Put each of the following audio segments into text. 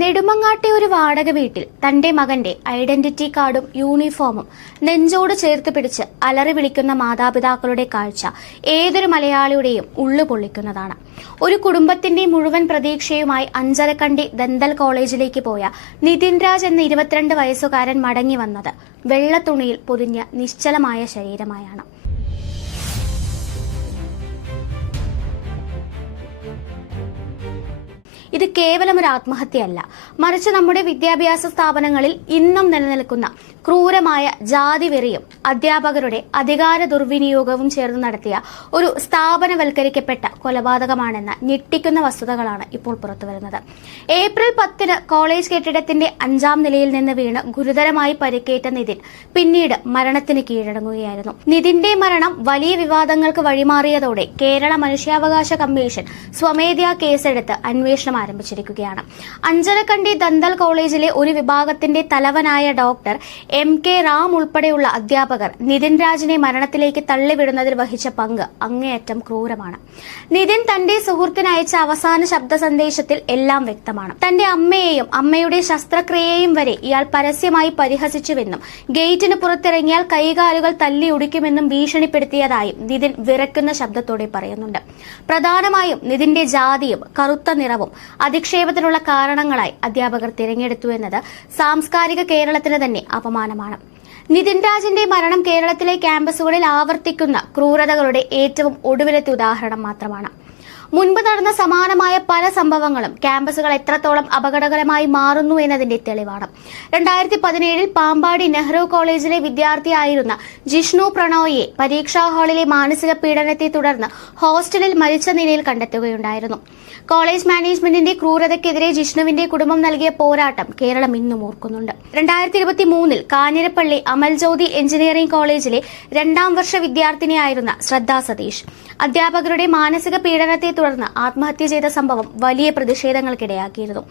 നെടുമങ്ങാട്ടെ ഒരു വാടക വീട്ടിൽ തന്റെ മകന്റെ ഐഡന്റിറ്റി കാർഡും യൂണിഫോമും നെഞ്ചോട് ചേർത്ത് പിടിച്ച് അലറി വിളിക്കുന്ന മാതാപിതാക്കളുടെ കാഴ്ച ഏതൊരു മലയാളിയുടെയും ഉള്ളു പൊള്ളിക്കുന്നതാണ്. ഒരു കുടുംബത്തിന്റെ മുഴുവൻ പ്രതീക്ഷയുമായി അഞ്ചരക്കണ്ടി ദന്തൽ കോളേജിലേക്ക് പോയ നിതിൻ രാജ് എന്ന 22 വയസ്സുകാരൻ മടങ്ങി വന്നത് വെള്ളത്തുണിയിൽ പൊതിഞ്ഞ നിശ്ചലമായ ശരീരമായാണ്. ഇത് കേവലം ഒരു ആത്മഹത്യയല്ല, മറിച്ച് നമ്മുടെ വിദ്യാഭ്യാസ സ്ഥാപനങ്ങളിൽ ഇന്നും നിലനിൽക്കുന്ന ക്രൂരമായ ജാതിവെറിയും അധ്യാപകരുടെ അധികാര ദുർവിനിയോഗവും ചേർന്ന് നടത്തിയ ഒരു സ്ഥാപനവൽക്കരിക്കപ്പെട്ട കൊലപാതകമാണെന്ന ഞെട്ടിക്കുന്ന വസ്തുതകളാണ് ഇപ്പോൾ പുറത്തുവരുന്നത്. ഏപ്രിൽ 10 കോളേജ് കെട്ടിടത്തിന്റെ 5ാം നിലയിൽ നിന്ന് വീണ് ഗുരുതരമായി പരിക്കേറ്റ നിതിൻ പിന്നീട് മരണത്തിന് കീഴടങ്ങുകയായിരുന്നു. നിതിന്റെ മരണം വലിയ വിവാദങ്ങൾക്ക് വഴിമാറിയതോടെ കേരള മനുഷ്യാവകാശ കമ്മീഷൻ സ്വമേധ്യാ കേസെടുത്ത് അന്വേഷണം ആരംഭിച്ചിരിക്കുകയാണ്. അഞ്ചരക്കണ്ടി ദന്തൽ കോളേജിലെ ഒരു വിഭാഗത്തിന്റെ തലവനായ ഡോക്ടർ MK റാം ഉൾപ്പെടെയുള്ള അധ്യാപകർ നിതിൻ രാജിനെ മരണത്തിലേക്ക് തള്ളിവിടുന്നതിൽ വഹിച്ച പങ്ക് അങ്ങേയറ്റം ക്രൂരമാണ്. നിതിൻ തന്റെ സുഹൃത്തിന് അയച്ച അവസാന ശബ്ദ സന്ദേശത്തിൽ എല്ലാം വ്യക്തമാണ്. തന്റെ അമ്മയെയും അമ്മയുടെ ശസ്ത്രക്രിയയെയും വരെ ഇയാൾ പരസ്യമായി പരിഹസിച്ചുവെന്നും ഗേറ്റിന് പുറത്തിറങ്ങിയാൽ കൈകാലുകൾ തല്ലിയൊടിക്കുമെന്നും ഭീഷണിപ്പെടുത്തിയതായും നിതിൻ വിറയ്ക്കുന്ന ശബ്ദത്തോടെ പറയുന്നുണ്ട്. പ്രധാനമായും നിതിന്റെ ജാതിയും കറുത്ത നിറവും അധിക്ഷേപത്തിനുള്ള കാരണങ്ങളായി അധ്യാപകർ തിരഞ്ഞെടുത്തു എന്നത് സാംസ്കാരിക കേരളത്തിന് തന്നെ അപമാനമാണ്. നിതിൻ രാജിന്റെ മരണം കേരളത്തിലെ ക്യാമ്പസുകളിൽ ആവർത്തിക്കുന്ന ക്രൂരതകളുടെ ഏറ്റവും ഒടുവിലത്തെ ഉദാഹരണം മാത്രമാണ്. മുൻപ് നടന്ന സമാനമായ പല സംഭവങ്ങളും ക്യാമ്പസുകൾ എത്രത്തോളം അപകടകരമായി മാറുന്നു എന്നതിന്റെ തെളിവാണ്. 2017 പാമ്പാടി നെഹ്റു കോളേജിലെ വിദ്യാർത്ഥിയായിരുന്ന ജിഷ്ണു പ്രണോയിയെ പരീക്ഷാ ഹാളിലെ മാനസിക പീഡനത്തെ തുടർന്ന് ഹോസ്റ്റലിൽ മരിച്ച നിലയിൽ കണ്ടെത്തുകയുണ്ടായിരുന്നു. കോളേജ് മാനേജ്മെന്റിന്റെ ക്രൂരതയ്ക്കെതിരെ ജിഷ്ണുവിന്റെ കുടുംബം നൽകിയ പോരാട്ടം കേരളം ഇന്നും ഓർക്കുന്നുണ്ട്. 2023 കാഞ്ഞിരപ്പള്ളി അമൽജ്യോതി എഞ്ചിനീയറിംഗ് കോളേജിലെ 2ാം വർഷ വിദ്യാർത്ഥിനിയായിരുന്ന ശ്രദ്ധ സതീഷ് അധ്യാപകരുടെ മാനസിക പീഡനത്തെ തുടർന്ന് ആത്മഹത്യ ചെയ്ത സംഭവം വലിയ പ്രതിഷേധങ്ങൾക്കിടയാക്കിയിരുന്നു.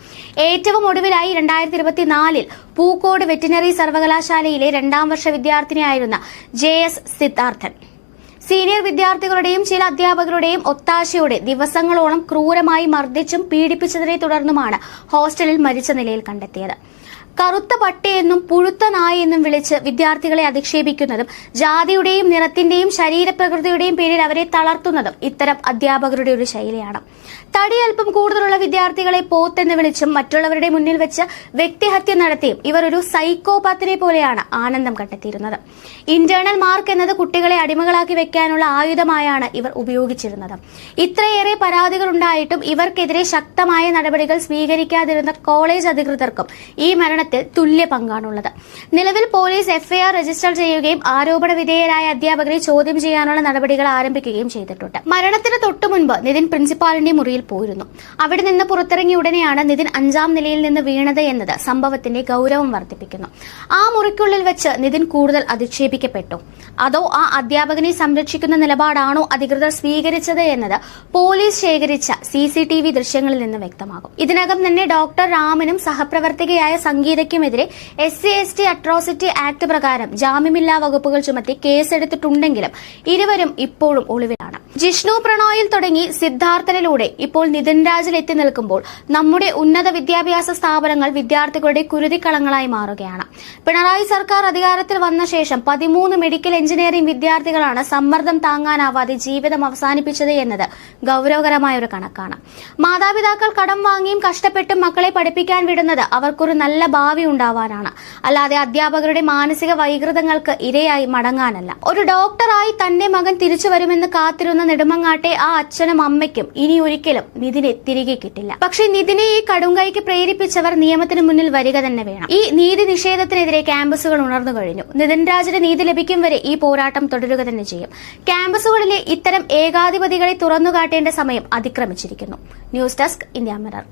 ഏറ്റവും ഒടുവിലായി 2024 പൂക്കോട് വെറ്റിനറി സർവകലാശാലയിലെ 2ാം വർഷ വിദ്യാർത്ഥിനിയായിരുന്ന JS സിദ്ധാർത്ഥൻ സീനിയർ വിദ്യാർത്ഥികളുടെയും ചില അധ്യാപകരുടെയും ഒത്താശയോടെ ദിവസങ്ങളോളം ക്രൂരമായി മർദ്ദിച്ചും പീഡിപ്പിച്ചതിനെ തുടർന്നുമാണ് ഹോസ്റ്റലിൽ മരിച്ച നിലയിൽ കണ്ടെത്തിയത്. കറുത്ത പട്ടിയെന്നും പുഴുത്ത നായെന്നും വിളിച്ച് വിദ്യാർത്ഥികളെ അധിക്ഷേപിക്കുന്നതും ജാതിയുടെയും നിറത്തിന്റെയും ശരീരപ്രകൃതിയുടെയും പേരിൽ അവരെ തളർത്തുന്നതും ഇത്തരം അധ്യാപകരുടെ ഒരു ശൈലിയാണ്. തടി അല്പം കൂടുതലുള്ള വിദ്യാർത്ഥികളെ പോത്തെന്ന് വിളിച്ചും മറ്റുള്ളവരുടെ മുന്നിൽ വെച്ച് വ്യക്തിഹത്യ നടത്തിയും ഇവർ ഒരു സൈക്കോപാത്തിനെ പോലെയാണ് ആനന്ദം കണ്ടെത്തിയിരുന്നത്. ഇന്റേണൽ മാർക്ക് എന്നത് കുട്ടികളെ അടിമകളാക്കി വെക്കാനുള്ള ആയുധമായാണ് ഇവർ ഉപയോഗിച്ചിരുന്നത്. ഇത്രയേറെ പരാതികൾ ഉണ്ടായിട്ടും ഇവർക്കെതിരെ ശക്തമായ നടപടികൾ സ്വീകരിക്കാതിരുന്ന കോളേജ് അധികൃതർക്കും ഈ മരണത്തിൽ തുല്യ പങ്കാണുള്ളത്. നിലവിൽ പോലീസ് FIR രജിസ്റ്റർ ചെയ്യുകയും ആരോപണ വിധേയരായ അധ്യാപകരെ ചോദ്യം ചെയ്യാനുള്ള നടപടികൾ ആരംഭിക്കുകയും ചെയ്തിട്ടുണ്ട്. മരണത്തിന് തൊട്ടുമുൻപ് നിതിൻ പ്രിൻസിപ്പാളിന്റെ മുറിയിൽ പോയിരുന്നു. അവിടെ നിന്ന് പുറത്തിറങ്ങിയ ഉടനെയാണ് നിതിൻ 5ാം നിലയിൽ നിന്ന് വീണത് എന്നത് സംഭവത്തിന്റെ ഗൌരവം വർദ്ധിപ്പിക്കുന്നു. ആ മുറിക്കുള്ളിൽ വെച്ച് നിതിൻ കൂടുതൽ അധിക്ഷേപിക്കപ്പെട്ടു, അതോ ആ അധ്യാപകനെ സംരക്ഷിക്കുന്ന നിലപാടാണോ അധികൃതർ സ്വീകരിച്ചത് എന്നത് പോലീസ് ശേഖരിച്ച CCTV ദൃശ്യങ്ങളിൽ നിന്ന് വ്യക്തമാകും. ഇതിനകം തന്നെ ഡോക്ടർ റാമിനും സഹപ്രവർത്തകയായ സംഗീതയ്ക്കുമെതിരെ SC/ST അട്രോസിറ്റി ആക്ട് പ്രകാരം ജാമ്യമില്ലാ വകുപ്പുകൾ ചുമത്തി കേസെടുത്തിട്ടുണ്ടെങ്കിലും ഇരുവരും ഇപ്പോഴും ഒളിവിലാണ്. ജിഷ്ണു പ്രണോയിൽ തുടങ്ങി സിദ്ധാർത്ഥനിലൂടെ ഇപ്പോൾ നിതിൻ രാജിൽ എത്തി നിൽക്കുമ്പോൾ നമ്മുടെ ഉന്നത വിദ്യാഭ്യാസ സ്ഥാപനങ്ങൾ വിദ്യാർത്ഥികളുടെ കുരുതിക്കളങ്ങളായി മാറുകയാണ്. പിണറായി സർക്കാർ അധികാരത്തിൽ വന്ന ശേഷം 13 മെഡിക്കൽ എഞ്ചിനീയറിംഗ് വിദ്യാർത്ഥികളാണ് സമ്മർദ്ദം താങ്ങാനാവാതെ ജീവിതം അവസാനിപ്പിച്ചത് എന്നത് ഗൌരവകരമായ ഒരു കണക്കാണ്. മാതാപിതാക്കൾ കടം വാങ്ങിയും കഷ്ടപ്പെട്ടും മക്കളെ പഠിപ്പിക്കാൻ വിടുന്നത് അവർക്കൊരു നല്ല ഭാവി ഉണ്ടാവാനാണ്, അല്ലാതെ അധ്യാപകരുടെ മാനസിക വൈകൃതങ്ങൾക്ക് ഇരയായി മടങ്ങാനല്ല. ഒരു ഡോക്ടറായി തന്റെ മകൻ തിരിച്ചു വരുമെന്ന് കാത്തിരുന്ന നെടുമങ്ങാട്ടെ ആ അച്ഛനും അമ്മയ്ക്കും ഇനി ഒരിക്കലും നിതിനെ തിരികെ കിട്ടില്ല. പക്ഷേ നിതിനെ ഈ കടുംകൈക്ക് പ്രേരിപ്പിച്ചവർ നിയമത്തിന് മുന്നിൽ വരിക തന്നെ വേണം. ഈ നീതി നിഷേധത്തിനെതിരെ ക്യാമ്പസുകൾ ഉണർന്നു കഴിഞ്ഞു. നിതിൻ രാജിന് നീതി ലഭിക്കും വരെ ഈ പോരാട്ടം തുടരുക തന്നെ ചെയ്യും. ക്യാമ്പസുകളിലെ ഇത്തരം ഏകാധിപതികളെ തുറന്നുകാട്ടേണ്ട സമയം അതിക്രമിച്ചിരിക്കുന്നു. News desk India mirror.